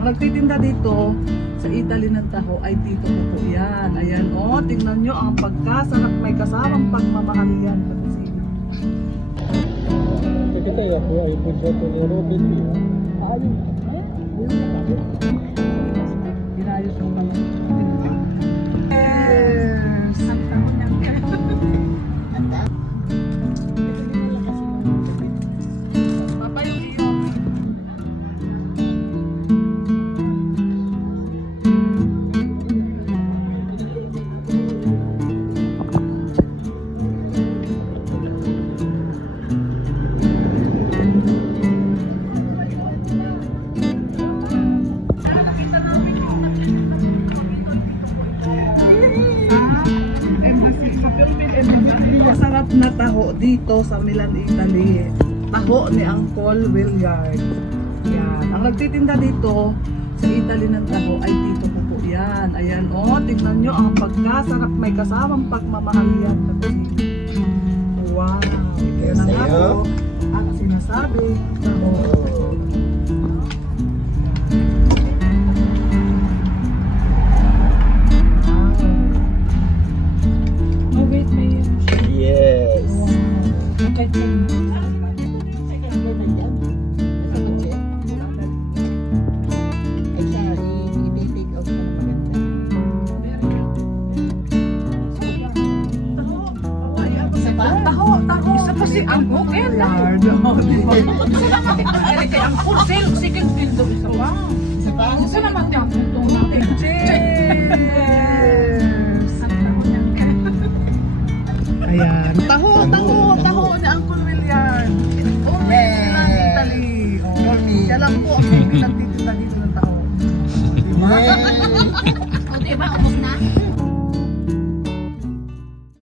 Ang nagtitinda dito sa Italy ng taho ay dito ko po yan. Ayan o, tingnan nyo ang pagkasarap, may kasamang pagmamahal yan. Kakusina. Kita ya po ay proyekto ni Robin. Ayun. Inayos mo pala. Yes! Ang taon ng Papa yung iyo. Masarap na taho dito sa Milan, Italy. Taho ni Uncle Williard. Yan. Ang nagtitinda dito sa Italy ng taho ay dito ko po yan. Ayan o, tingnan nyo ang pagkasarap, may kasamang pagmamahal yan. Wow. Kaya na nga po ang sinasabi. Taho. Oh, wait, may Yes. okay, taho. Isa pa si Angkok, eh. Williard. Kay Angkok, second field daw isa pa.